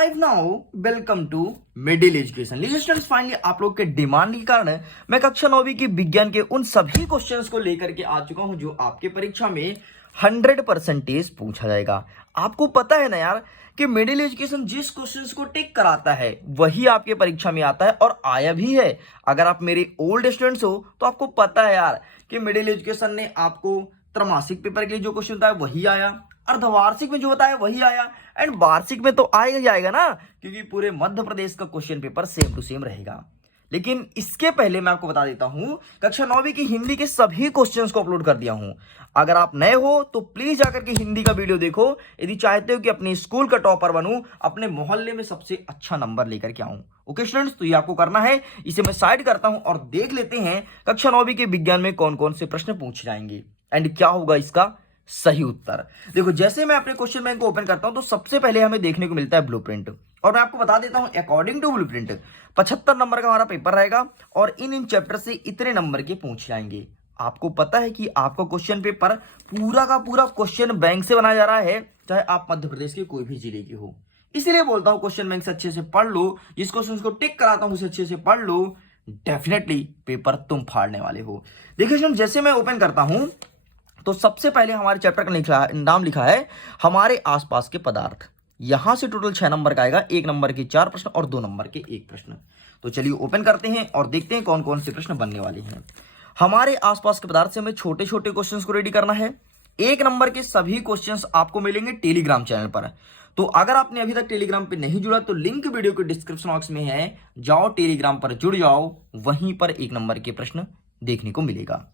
Live now welcome to middle education. लीजिए students, finally आप लोग के डिमांड के कारण मैं कक्षा 9वीं की विज्ञान के उन सभी क्वेश्चंस को लेकर के आ चुका हूं जो आपके परीक्षा में 100% पूछा जाएगा। आपको पता है ना यार कि मिडिल एजुकेशन जिस क्वेश्चंस को टिक कराता है वही आपके परीक्षा में आता है और आया भी है। अगर आप मेरे ओल्ड स्टूडेंट्स हो तो आपको पता है यार कि मिडिल एजुकेशन ने आपको त्रैमासिक पेपर के लिए जो क्वेश्चन बताया वही आया, अर्धवार्षिक में जो बताया वही आया, एंड वार्षिक में तो आएगा जाएगा ना, क्योंकि पूरे मध्य प्रदेश का question paper same to same रहेगा। लेकिन इसके पहले मैं आपको बता देता हूं, कक्षा 9वीं की हिंदी के सभी क्वेश्चंस को अपलोड कर दिया हूं। अगर आप नए हो तो प्लीज जाकर के हिंदी का वीडियो देखो। यदि चाहते हो कि अपने स्कूल का टॉपर बनूं, अपने मोहल्ले में सबसे अच्छा नंबर लेकर के आऊं। ओके स्टूडेंट्स, तो ये आपको करना है। इसे मैं साइड करता हूं और देख लेते हैं कक्षा 9वीं के विज्ञान में कौन कौन से प्रश्न पूछे जाएंगे एंड क्या होगा इसका सही उत्तर। देखो, जैसे मैं अपने क्वेश्चन बैंक को ओपन करता हूं तो सबसे पहले हमें देखने को मिलता है ब्लूप्रिंट, और मैं आपको बता देता हूं अकॉर्डिंग टू ब्लूप्रिंट 75 नंबर का हमारा पेपर रहेगा और इन चैप्टर से इतने नंबर के पूछे जाएंगे। आपको पता है कि आपका क्वेश्चन पेपर पूरा का पूरा क्वेश्चन बैंक से बनाया जा रहा है, चाहे आप मध्य प्रदेश के कोई भी जिले की हो। इसीलिए बोलता हूं क्वेश्चन बैंक से अच्छे से पढ़ लो, जिस क्वेश्चन को टिक कराता हूं उसे अच्छे से पढ़ लो, डेफिनेटली पेपर तुम फाड़ने वाले हो। देखिए, जैसे मैं ओपन करता हूं तो सबसे पहले हमारे चैप्टर का नाम लिखा है हमारे आसपास के पदार्थ। यहां से टोटल 6 नंबर का आएगा, 1 नंबर के 4 प्रश्न और 2 नंबर के 1 प्रश्न। तो चलिए ओपन करते हैं और देखते हैं कौन कौन से प्रश्न बनने वाले हैं। हमारे आसपास के पदार्थ से हमें छोटे छोटे क्वेश्चंस को रेडी करना है। 1 नंबर के सभी क्वेश्चंस आपको मिलेंगे टेलीग्राम चैनल पर। तो अगर आपने अभी तक टेलीग्राम पे नहीं जुड़ा तो लिंक वीडियो के डिस्क्रिप्शन बॉक्स में है, जाओ टेलीग्राम पर जुड़ जाओ, वहीं पर 1 नंबर के प्रश्न देखने को मिलेगा।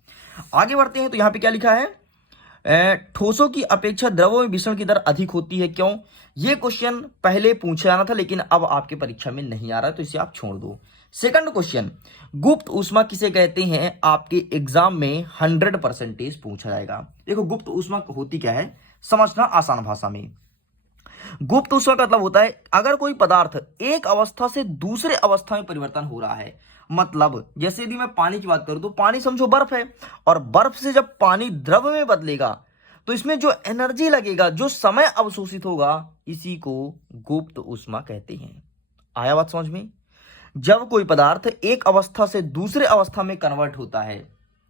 आगे बढ़ते हैं तो यहां पे क्या लिखा है, ठोसों की अपेक्षा द्रवों में विसरण की दर अधिक होती है क्यों? यह क्वेश्चन पहले पूछा जाना था लेकिन अब आपके परीक्षा में नहीं आ रहा है, तो इसे आप छोड़ दो। सेकंड क्वेश्चन, गुप्त ऊष्मा किसे कहते हैं? आपके एग्जाम में 100% पूछा जाएगा। देखो, गुप्त ऊष्मा होती क्या है समझना आसान भाषा में। गुप्त ऊष्मा का मतलब होता है अगर कोई पदार्थ एक अवस्था से दूसरे अवस्था में परिवर्तन हो रहा है। मतलब जैसे यदि मैं पानी की बात करूं तो पानी समझो बर्फ है, और बर्फ से जब पानी द्रव में बदलेगा तो इसमें जो एनर्जी लगेगा, जो समय अवशोषित होगा, इसी को गुप्त ऊष्मा कहते हैं। आया बात समझ में? जब कोई पदार्थ एक अवस्था से दूसरे अवस्था में कन्वर्ट होता है,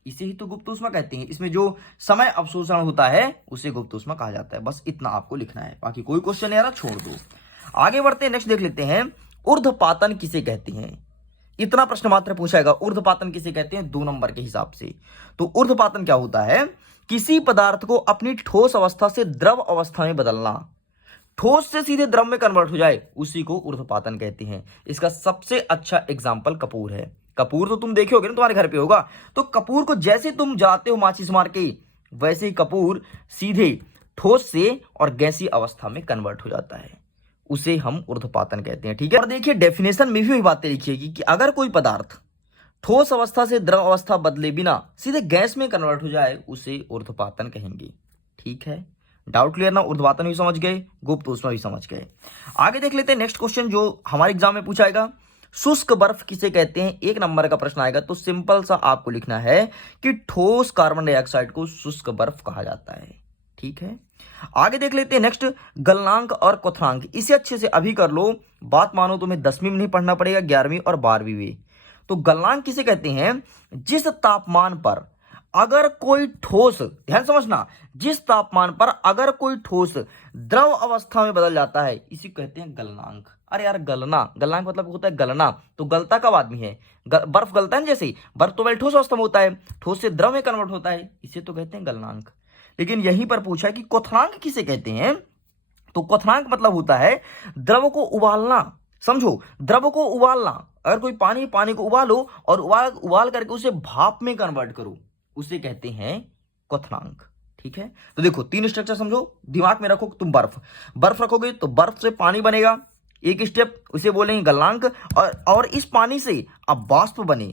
इसे ही तो गुप्त ऊष्मा कहते हैं। इसमें जो समय अवशोषण होता है उसे गुप्त ऊष्मा कहा जाता है। बस इतना आपको लिखना है, बाकी कोई क्वेश्चन नहीं आ रहा, छोड़ दो। आगे बढ़ते हैं, नेक्स्ट देख लेते हैं, ऊर्ध्वपातन किसे कहते हैं? इतना प्रश्न मात्र पूछाएगा, ऊर्ध्वपातन किसे कहते हैं 2 नंबर के हिसाब से। तो ऊर्ध्वपातन क्या होता है? किसी पदार्थ को अपनी ठोस अवस्था से द्रव अवस्था में बदलना, ठोस से सीधे द्रव में कन्वर्ट हो जाए, उसी को ऊर्ध्वपातन कहते हैं। इसका सबसे अच्छा एग्जाम्पल कपूर है। कपूर तो तुम देखे होगे ना, तुम्हारे घर पे होगा। तो कपूर को जैसे तुम जलाते हो माचिस मार के, वैसे ही कपूर सीधे ठोस से और गैसीय अवस्था में कन्वर्ट हो जाता है, उसे हम ऊर्ध्वपातन कहते हैं। ठीक है, और देखिए डेफिनेशन में भी वही बातें लिखिएगी कि अगर कोई पदार्थ ठोस अवस्था से द्रव अवस्था बदले बिना सीधे गैस में कन्वर्ट हो जाए, उसे ऊर्ध्वपातन कहेंगे। ठीक है, डाउट क्लियर ना? ऊर्ध्वपातन भी समझ गए, गुप्त ऊष्मा भी समझ गए। आगे देख लेते हैं नेक्स्ट क्वेश्चन जो हमारे एग्जाम में पूछाएगा, शुष्क बर्फ किसे कहते हैं? 1 नंबर का प्रश्न आएगा। तो सिंपल सा आपको लिखना है कि ठोस कार्बन डाइऑक्साइड को शुष्क बर्फ कहा जाता है। ठीक है, आगे देख लेते हैं नेक्स्ट, गलनांक और क्वथनांक। इसे अच्छे से अभी कर लो, बात मानो तुम्हें 10वीं में नहीं पढ़ना पड़ेगा, 11वीं और 12वीं में। तो गलनांक किसे कहते हैं? जिस तापमान पर अगर कोई ठोस, ध्यान समझना, जिस तापमान पर अगर कोई ठोस द्रव अवस्था में बदल जाता है, इसी कहते हैं गलनांक। अरे यार, गलनांक मतलब होता है गलना। तो गलता कब आदमी है? बर्फ गलता है ना, जैसे बर्फ तो पहले ठोस अवस्था में होता है, ठोस से द्रव में कन्वर्ट होता है, इसे तो कहते हैं गलनांक। लेकिन यहीं पर पूछा है कि क्वथनांक किसे कहते हैं? तो क्वथनांक मतलब होता है द्रव को उबालना। समझो, द्रव को उबालना, अगर कोई पानी को उबालो और उबाल करके उसे भाप में कन्वर्ट करो, उसे कहते हैं क्वथनांक। ठीक है, तो देखो 3 स्ट्रक्चर समझो, दिमाग में रखो। तुम बर्फ रखोगे तो बर्फ से पानी बनेगा, एक स्टेप, उसे बोलेंगे गलनांक, और इस पानी से अब वाष्प बने,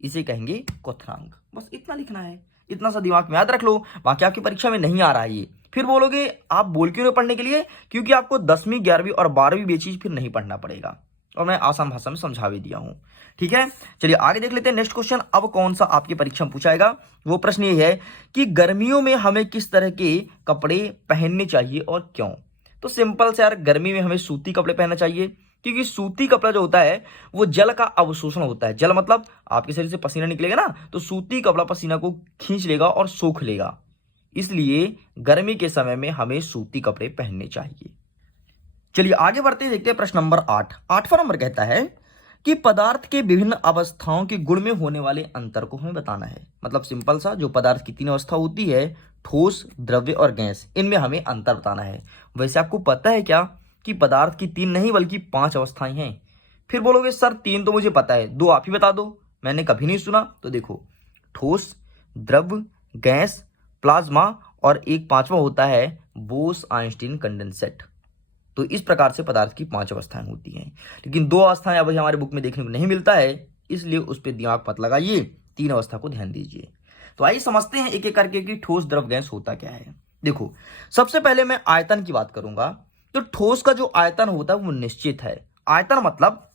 इसे कहेंगे क्वथनांक। बस इतना लिखना है, इतना सा दिमाग में याद रख लो, बाकी आपकी परीक्षा में नहीं आ रहा है ये। फिर बोलोगे आप बोल क्यों नहीं पढ़ने के लिए? क्योंकि आपको 10वीं 11वीं और 12वीं ये चीज फिर नहीं पढ़ना पड़ेगा, और मैं आसान भाषा में समझा भी दिया हूं। ठीक है, चलिए आगे देख लेते हैं नेक्स्ट क्वेश्चन। अब कौन सा आपकी परीक्षा में पूछाएगा? वो प्रश्न ये है कि गर्मियों में हमें किस तरह के कपड़े पहनने चाहिए और क्यों? तो सिंपल से यार गर्मी में हमें सूती कपड़े पहनना चाहिए, क्योंकि सूती कपड़ा जो होता है वो जल का अवशोषण होता है। जल मतलब आपके शरीर से पसीना निकलेगा ना, तो सूती कपड़ा पसीना को खींच लेगा और सोख लेगा। इसलिए गर्मी के समय में हमें सूती कपड़े पहनने चाहिए। चलिए आगे बढ़ते हैं, देखते हैं प्रश्न नंबर 8। 8वां नंबर कहता है कि पदार्थ के विभिन्न अवस्थाओं के गुण में होने वाले अंतर को हमें बताना है। मतलब सिंपल सा, जो पदार्थ की तीन अवस्था होती है, ठोस, द्रव्य और गैस, इनमें हमें अंतर बताना है। वैसे आपको पता है क्या कि पदार्थ की तीन नहीं बल्कि 5 अवस्थाएं हैं? फिर बोलोगे सर 3 तो मुझे पता है, 2 आप ही बता दो, मैंने कभी नहीं सुना। तो देखो, ठोस, द्रव्य, गैस, प्लाज्मा और एक 5वां होता है बोस-आइंस्टीन कंडेंसेट। तो इस प्रकार से पदार्थ की 5 अवस्थाएं होती हैं, लेकिन 2 अवस्थाएं अभी हमारे बुक में देखने को नहीं मिलता है, इसलिए उस पर दिमाग मत लगाइए, 3 अवस्था को ध्यान दीजिए। तो आइए समझते हैं एक एक करके कि ठोस, द्रव, गैस होता क्या है। देखो, सबसे पहले मैं आयतन की बात करूंगा। तो ठोस का जो आयतन होता है वो निश्चित है। आयतन मतलब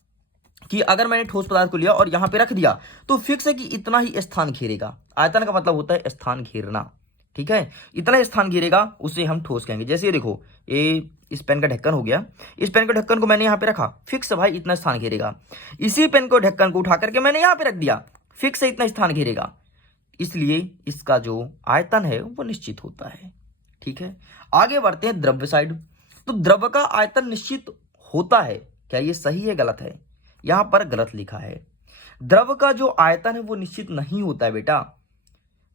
कि अगर मैंने ठोस पदार्थ को लिया और यहां पे रख दिया तो फिक्स है कि इतना ही स्थान घेरेगा। आयतन का मतलब होता है स्थान घेरना, ठीक है, इतना स्थान घेरेगा उसे हम ठोस कहेंगे। जैसे ये देखो, ये इस पेन का ढक्कन हो गया, इस पेन के ढक्कन को मैंने यहाँ पे रखा, फिक्स भाई इतना स्थान घेरेगा। इसी पेन को ढक्कन को उठा करके मैंने यहाँ पे रख दिया, फिक्स है इतना स्थान घेरेगा। इसलिए इसका जो आयतन है वो निश्चित होता है, ठीक है। आगे बढ़ते हैं द्रव्य साइड। तो द्रव्य का आयतन निश्चित होता है, क्या ये सही है गलत है? यहां पर गलत लिखा है। द्रव्य का जो आयतन है वो निश्चित नहीं होता है बेटा।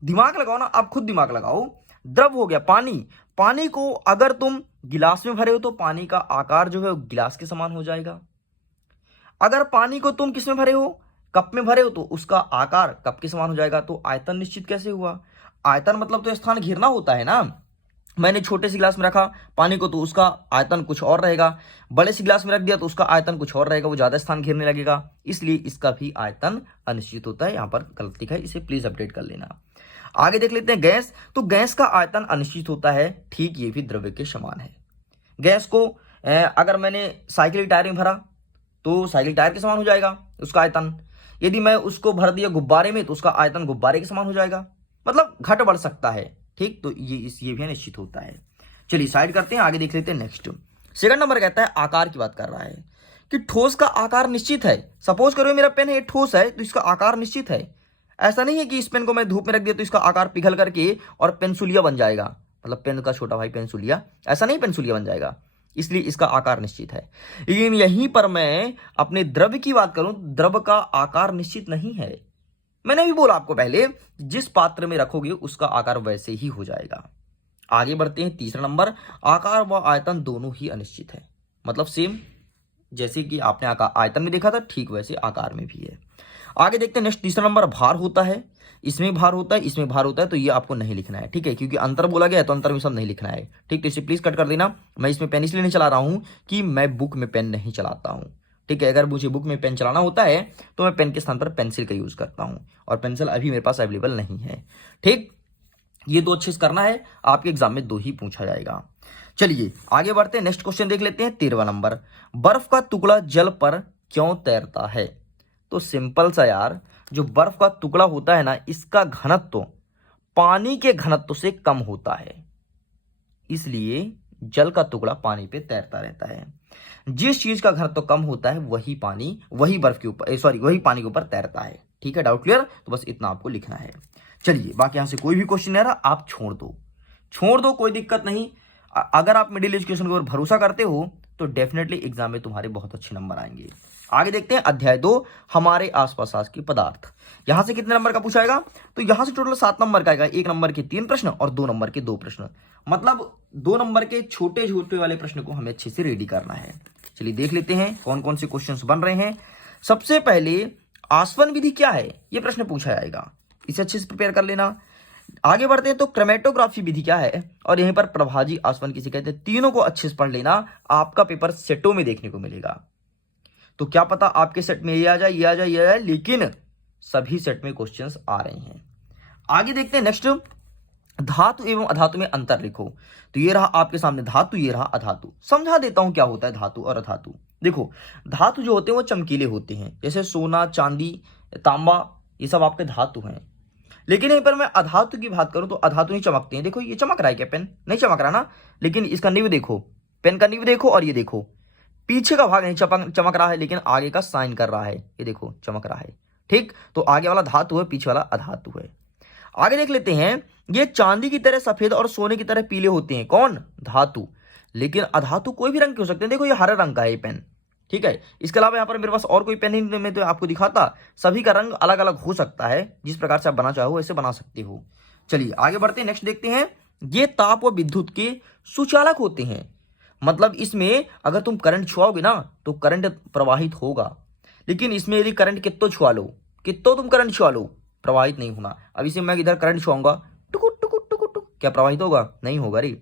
दिमाग लगाओ ना, आप खुद दिमाग लगाओ। द्रव हो गया पानी, पानी को अगर तुम गिलास में भरे हो तो पानी का आकार जो है वो गिलास के समान हो जाएगा। अगर पानी को तुम किस में भरे हो, कप में भरे हो, तो उसका आकार कप के समान हो जाएगा। तो आयतन निश्चित कैसे हुआ? आयतन मतलब तो स्थान घेरना होता है ना। मैंने छोटे से गिलास में रखा पानी को तो उसका आयतन कुछ और रहेगा, बड़े से गिलास में रख दिया तो उसका आयतन कुछ और रहेगा, वो ज्यादा स्थान घेरने लगेगा। इसलिए इसका भी आयतन अनिश्चित होता है। यहां पर गलत लिखा है, इसे प्लीज अपडेट कर लेना। आगे देख लेते हैं गैस। तो गैस का आयतन अनिश्चित होता है, ठीक, ये भी द्रव्य के समान है। गैस को अगर मैंने साइकिल टायर में भरा तो साइकिल टायर के समान हो जाएगा उसका आयतन। यदि मैं उसको भर दिया गुब्बारे में तो उसका आयतन गुब्बारे के समान हो जाएगा। मतलब घट बढ़ सकता है, ठीक। तो ये भी निश्चित होता है। चलिए साइड करते हैं, आगे देख लेते हैं नेक्स्ट। सेकंड नंबर कहता है, आकार की बात कर रहा है कि ठोस का आकार निश्चित है। सपोज करो मेरा पेन है, ठोस है, तो इसका आकार निश्चित है। ऐसा नहीं है कि इस पेन को मैं धूप में रख दिया तो इसका आकार पिघल करके और पेंसुलिया बन जाएगा, मतलब पेन का छोटा भाई पेंसुलिया, ऐसा नहीं पेंसुलिया बन जाएगा। इसलिए इसका आकार निश्चित है। लेकिन यहीं पर मैं अपने द्रव्य की बात करूं, द्रव्य का आकार निश्चित नहीं है। मैंने भी बोला आपको पहले, जिस पात्र में रखोगे उसका आकार वैसे ही हो जाएगा। आगे बढ़ते हैं, तीसरा नंबर, आकार व आयतन दोनों ही अनिश्चित है। मतलब सेम जैसे कि आपने आयतन में देखा था, ठीक वैसे आकार में भी है। आगे देखते हैं नेक्स्ट, तीसरा नंबर, भार होता है। इसमें भार होता है, इसमें भार होता है, तो ये आपको नहीं लिखना है, ठीक है, क्योंकि अंतर बोला गया है तो अंतर में सब नहीं लिखना है, ठीक। तो इसे प्लीज कट कर देना। मैं इसमें पेन इसलिए नहीं चला रहा हूं कि मैं बुक में पेन नहीं चलाता हूं, ठीक है। अगर मुझे बुक में पेन चलाना होता है तो मैं पेन के स्थान पर पेंसिल का यूज करता हूं, और पेंसिल अभी मेरे पास अवेलेबल नहीं है, ठीक। ये 2 अच्छे से करना है, आपके एग्जाम में 2 ही पूछा जाएगा। चलिए आगे बढ़ते हैं, नेक्स्ट क्वेश्चन देख लेते हैं, 13वां नंबर, बर्फ का टुकड़ा जल पर क्यों तैरता है? तो सिंपल सा यार, जो बर्फ का टुकड़ा होता है ना, इसका घनत्व पानी के घनत्व से कम होता है, इसलिए जल का टुकड़ा पानी पे तैरता रहता है। जिस चीज का घनत्व कम होता है वही बर्फ के ऊपर, वही पानी के ऊपर तैरता है, ठीक है। Doubt clear? तो बस इतना आपको लिखना है। चलिए बाकी यहां से कोई भी क्वेश्चन नहीं आ रहा, आप छोड़ दो, कोई दिक्कत नहीं। अगर आप मिडिल एजुकेशन के ऊपर भरोसा करते हो तो डेफिनेटली एग्जाम में तुम्हारे बहुत अच्छे नंबर आएंगे। आगे देखते हैं, अध्याय 2, हमारे आसपास के पदार्थ। यहां से कितने नंबर का पूछाएगा? तो यहां से टोटल 7 नंबर का आएगा। 1 नंबर के 3 प्रश्न और 2 नंबर के 2 प्रश्न। मतलब 2 नंबर के छोटे छोटे वाले प्रश्न को हमें अच्छे से रेडी करना है। चलिए देख लेते हैं कौन कौन से क्वेश्चन बन रहे हैं। सबसे पहले, आसवन विधि क्या है, यह प्रश्न पूछा जाएगा, इसे अच्छे से प्रिपेयर कर लेना। आगे बढ़ते हैं तो क्रोमेटोग्राफी विधि क्या है, और यहीं पर प्रभाजी आसवन किसे कहते हैं, तीनों को अच्छे से पढ़ लेना। आपका पेपर सेटों में देखने को मिलेगा, तो क्या पता आपके सेट में ये आ जाए, लेकिन सभी सेट में क्वेश्चंस आ रहे हैं। आगे देखते हैं नेक्स्ट, धातु एवं अधातु में अंतर लिखो। तो ये रहा आपके सामने धातु, ये रहा अधातु। समझा देता हूं क्या होता है धातु और अधातु। देखो, धातु जो होते हैं वो चमकीले होते हैं, जैसे सोना, चांदी, तांबा, ये सब आपके धातु हैं। लेकिन यहीं पर मैं अधातु की बात करूं तो अधातु नहीं चमकते हैं। देखो ये चमक रहा है क्या पेन? नहीं चमक रहा ना, लेकिन इसका निब देखो, पेन का नीब देखो और ये देखो, पीछे का भाग नहीं चमक रहा है लेकिन आगे का साइन कर रहा है, ये देखो चमक रहा है। ठीक, तो आगे वाला धातु है, पीछे वाला अधातु है। आगे देख लेते हैं, ये चांदी की तरह सफेद और सोने की तरह पीले होते हैं, कौन? धातु। लेकिन अधातु कोई भी रंग के हो सकते हैं। देखो ये हरे रंग का है ये पेन, ठीक है। इसके अलावा यहाँ पर मेरे पास और कोई पेन नहीं, मैं तो आपको दिखाता। सभी का रंग अलग अलग हो सकता है, जिस प्रकार से आप बना चाहो वैसे बना सकते हो। चलिए आगे बढ़ते हैं, नेक्स्ट देखते हैं। ये ताप व विद्युत के सुचालक होते हैं, मतलब इसमें अगर तुम करंट छुआओगे ना तो करंट प्रवाहित होगा, लेकिन इसमें यदि करंट कितो छुआ लो, कितो तुम करंट छुआ लो, प्रवाहित नहीं होना। अब इसे मैं इधर करंट छुआऊंगा, टुकुट टुकुट टुकुट टुक, क्या प्रवाहित होगा? नहीं होगा रे।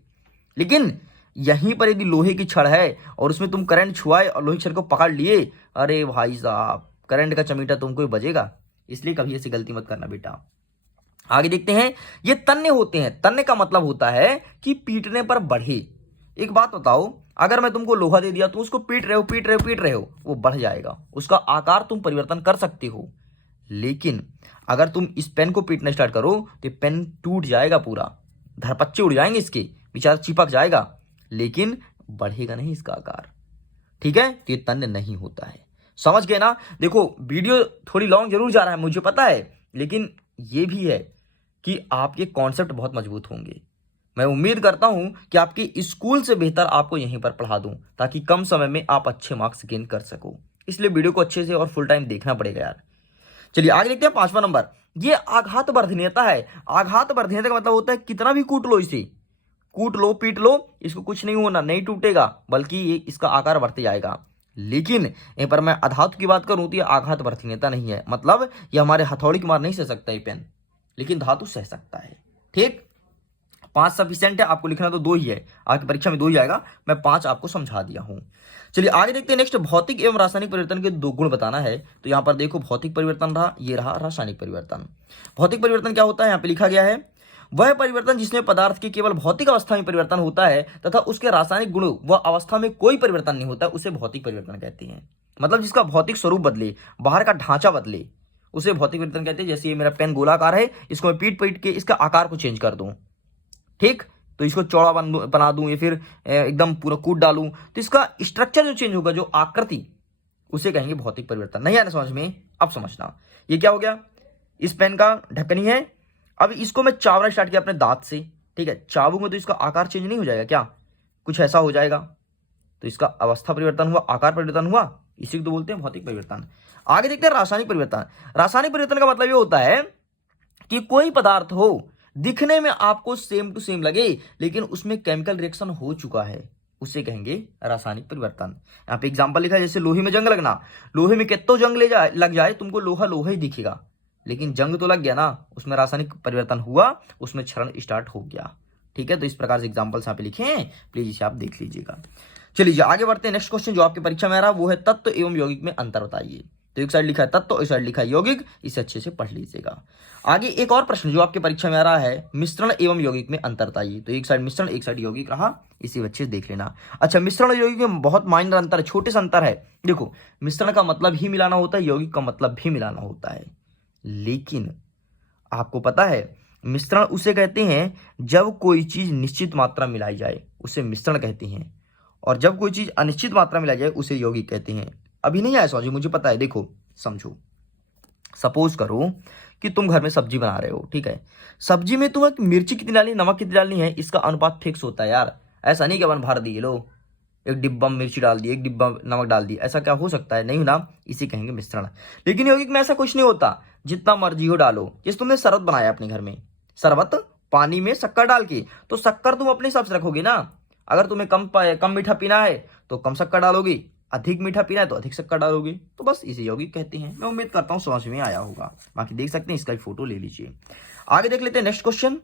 लेकिन यहीं पर यदि लोहे की छड़ है और उसमें तुम करंट छुआए और लोहे की छड़ को पकड़ लिए, अरे भाई साहब करंट का चमीटा तुमको ही बजेगा। इसलिए कभी ऐसी गलती मत करना बेटा। आगे देखते हैं, ये तन्ने होते हैं। तन्ने का मतलब होता है कि पीटने पर बढ़े। एक बात बताओ, अगर मैं तुमको लोहा दे दिया तो उसको पीट रहे हो पीट रहे हो पीट रहे हो, वो बढ़ जाएगा, उसका आकार तुम परिवर्तन कर सकते हो। लेकिन अगर तुम इस पेन को पीटना स्टार्ट करो तो पेन टूट जाएगा, पूरा धरपच्चे उड़ जाएंगे, इसके बेचारा चिपक जाएगा, लेकिन बढ़ेगा नहीं इसका आकार। ठीक है, तो ये तन्य नहीं होता है। समझ गए ना? देखो वीडियो थोड़ी लॉन्ग जरूर जा रहा है मुझे पता है, लेकिन ये भी है कि आपके कॉन्सेप्ट बहुत मजबूत होंगे। मैं उम्मीद करता हूं कि आपके स्कूल से बेहतर आपको यहीं पर पढ़ा दूं, ताकि कम समय में आप अच्छे मार्क्स गेन कर सको। इसलिए वीडियो को अच्छे से और फुल टाइम देखना पड़ेगा यार। चलिए आगे देखते हैं, 5वां नंबर, ये आघात वर्धनीयता है। आघात वर्धनीयता का मतलब होता है कितना भी कूट लो इसे, कूट लो पीट लो, इसको कुछ नहीं होना, नहीं टूटेगा, बल्कि ये इसका आकार बढ़ते जाएगा। लेकिन यहीं पर मैं अधातु की बात करूं तो ये आघात वर्धनीयता नहीं है, मतलब ये हमारे हथौड़ी की मार नहीं सह सकता ये पेन, लेकिन धातु सह सकता है। ठीक, 5 सफिशिएंट है, आपको लिखना तो 2 ही है, आपकी परीक्षा में 2 ही आएगा, मैं 5 आपको समझा दिया हूं। चलिए आगे देखते हैं, नेक्स्ट भौतिक एवं रासायनिक परिवर्तन के 2 गुण बताना है। तो यहां पर देखो भौतिक परिवर्तन रहा, ये रहा रासायनिक परिवर्तन। भौतिक परिवर्तन क्या होता है, यहां पे लिखा गया है, वह परिवर्तन जिसमें पदार्थ के केवल भौतिक अवस्था में परिवर्तन होता है तथा उसके रासायनिक गुण व अवस्था में कोई परिवर्तन नहीं होता, उसे भौतिक परिवर्तन कहते हैं। मतलब जिसका भौतिक स्वरूप बदले, बाहर का ढांचा बदले, उसे भौतिक परिवर्तन कहते हैं। जैसे ये मेरा पेन गोलाकार है, इसको मैं पीट पीट के इसका आकार को चेंज कर दूं, ठीक, तो इसको चौड़ा बना दूं या फिर एकदम पूरा कूट डालूं, तो इसका स्ट्रक्चर जो चेंज होगा, जो आकृति, उसे कहेंगे भौतिक परिवर्तन। नहीं आना समझ में? अब समझना, ये क्या हो गया, इस पेन का ढक्कनी है, अब इसको मैं चावना स्टार्ट किया अपने दांत से, ठीक है, चावूंगा तो इसका आकार चेंज नहीं हो जाएगा क्या? कुछ ऐसा हो जाएगा, तो इसका अवस्था परिवर्तन हुआ, आकार परिवर्तन हुआ, इसी को तो बोलते हैं भौतिक परिवर्तन। आगे देखते हैं रासायनिक परिवर्तन। रासायनिक परिवर्तन का मतलब ये होता है कि कोई पदार्थ हो, दिखने में आपको सेम टू सेम लगे, लेकिन उसमें केमिकल रिएक्शन हो चुका है, उसे कहेंगे रासायनिक परिवर्तन। यहाँ पे एग्जांपल लिखा है, जैसे लोहे में जंग लगना, लोहे में कितना जंग लग जाए तुमको लोहा लोहा ही दिखेगा, लेकिन जंग तो लग गया ना, उसमें रासायनिक परिवर्तन हुआ, उसमें क्षरण स्टार्ट हो गया। ठीक है, तो इस प्रकार से एग्जांपल्स यहाँ पे लिखे हैं, प्लीज इसे आप देख लीजिएगा। चलिए आगे बढ़ते हैं, नेक्स्ट क्वेश्चन जो आपकी परीक्षा में आ रहा है वो है तत्व एवं यौगिक में अंतर बताइए। तो एक साइड लिखा है तत्व, एक साइड लिखा है यौगिक, इसे अच्छे से पढ़ लीजिएगा। आगे एक और प्रश्न जो आपकी परीक्षा में आ रहा है, मिश्रण एवं यौगिक में अंतर बताइए। तो एक साइड मिश्रण एक साइड यौगिक रहा, इसे अच्छे से देख लेना। अच्छा, मिश्रण और यौगिक में बहुत माइनर अंतर है, छोटे से अंतर है। देखो मिश्रण का मतलब ही मिलाना होता है, यौगिक का मतलब भी मिलाना होता है, लेकिन आपको पता है मिश्रण उसे कहते हैं जब कोई चीज निश्चित मात्रा मिलाई जाए, उसे मिश्रण कहते हैं, और जब कोई चीज अनिश्चित मात्रा मिलाई जाए उसे यौगिक कहते हैं। अभी नहीं आया समझ, मुझे पता है, देखो समझो, सपोज करो कि तुम घर में सब्जी बना रहे हो, ठीक है, सब्जी में तुम्हें मिर्ची कितनी डालनी, नमक कितनी डालनी है, इसका अनुपात फिक्स होता है यार। ऐसा नहीं कि अपन भर दिए, लो एक डिब्बा मिर्ची डाल दी, एक डिब्बा नमक डाल दी, ऐसा क्या हो सकता है? नहीं ना, इसी कहेंगे मिश्रण। लेकिन यौगिक में ऐसा कुछ नहीं होता, जितना मर्जी हो डालो। जैसे तुमने शरबत बनाया अपने घर में, शरबत पानी में शक्कर डाल के, तो शक्कर तुम अपने हिसाब से रखोगे ना। अगर तुम्हें कम मीठा पीना है तो कम शक्कर डालोगे, अधिक मीठा पीना है तो अधिक शक्कर डालोगे, तो बस इसे यौगिक कहते हैं। मैं उम्मीद करता हूँ समझ में आया होगा, बाकी देख सकते हैं, इसका एक फोटो ले लीजिए। आगे देख लेते हैं नेक्स्ट क्वेश्चन,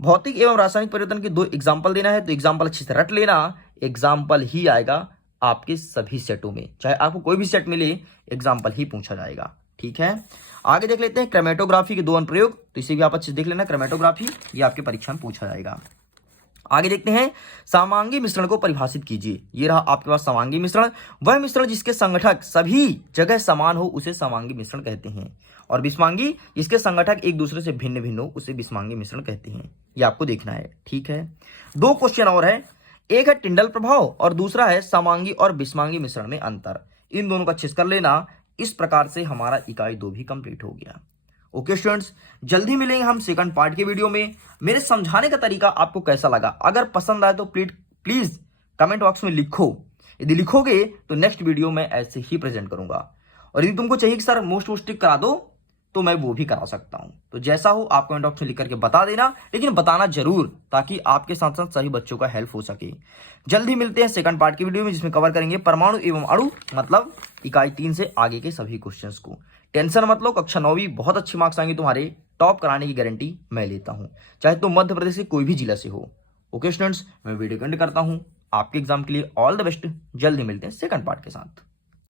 भौतिक एवं रासायनिक परिवर्तन के 2 एग्जाम्पल देना है। तो एग्जाम्पल अच्छे से रट लेना, एग्जाम्पल ही आएगा आपके सभी सेटों में, चाहे आपको कोई भी सेट मिले एग्जाम्पल ही पूछा जाएगा। ठीक है, आगे देख लेते हैं क्रोमेटोग्राफी के 2 अनुप्रयोग। तो इसे भी आप अच्छे से देख लेना, क्रोमेटोग्राफी ये आपके परीक्षा में पूछा जाएगा। आगे देखते हैं समांगी मिश्रण को परिभाषित कीजिए। ये रहा आपके पास समांगी मिश्रण, वह मिश्रण जिसके संगठक सभी जगह समान हो उसे समांगी मिश्रण कहते हैं, और विषमांगी जिसके संगठक एक दूसरे से भिन्न भिन्न हो उसे विषमांगी मिश्रण कहते हैं। ये आपको देखना है। ठीक है, 2 क्वेश्चन और है, एक है टिंडल प्रभाव और दूसरा है समांगी और विषमांगी मिश्रण में अंतर। इन दोनों का अच्छे से कर लेना। इस प्रकार से हमारा इकाई 2 भी कंप्लीट हो गया। ओके स्टूडेंट्स, जल्दी मिलेंगे हम सेकंड पार्ट के वीडियो में। मेरे समझाने का तरीका आपको कैसा लगा, अगर पसंद आए तो प्लीज कमेंट बॉक्स में लिखो। यदि लिखोगे तो नेक्स्ट वीडियो में ऐसे ही प्रेजेंट करूंगा। और यदि तुमको चाहिए कि सर मोस्ट टिक करा दो, तो मैं वो भी करा सकता हूं। तो जैसा हो आप कमेंट बॉक्स में लिख करके बता देना, लेकिन बताना जरूर, ताकि आपके साथ साथ सभी बच्चों का हेल्प हो सके। जल्दी मिलते हैं सेकंड पार्ट की वीडियो में, जिसमें कवर करेंगे परमाणु एवं अणु, मतलब इकाई 3 से आगे के सभी क्वेश्चंस को। टेंशन मत लो, कक्षा 9वीं बहुत अच्छे मार्क्स आएंगे तुम्हारे, टॉप कराने की गारंटी मैं लेता हूं, चाहे तुम मध्य प्रदेश के कोई भी जिला से हो। ओके स्टूडेंट्स, मैं वीडियो एंड करता हूं। आपके एग्जाम के लिए ऑल द बेस्ट। जल्दी मिलते हैं सेकंड पार्ट के साथ।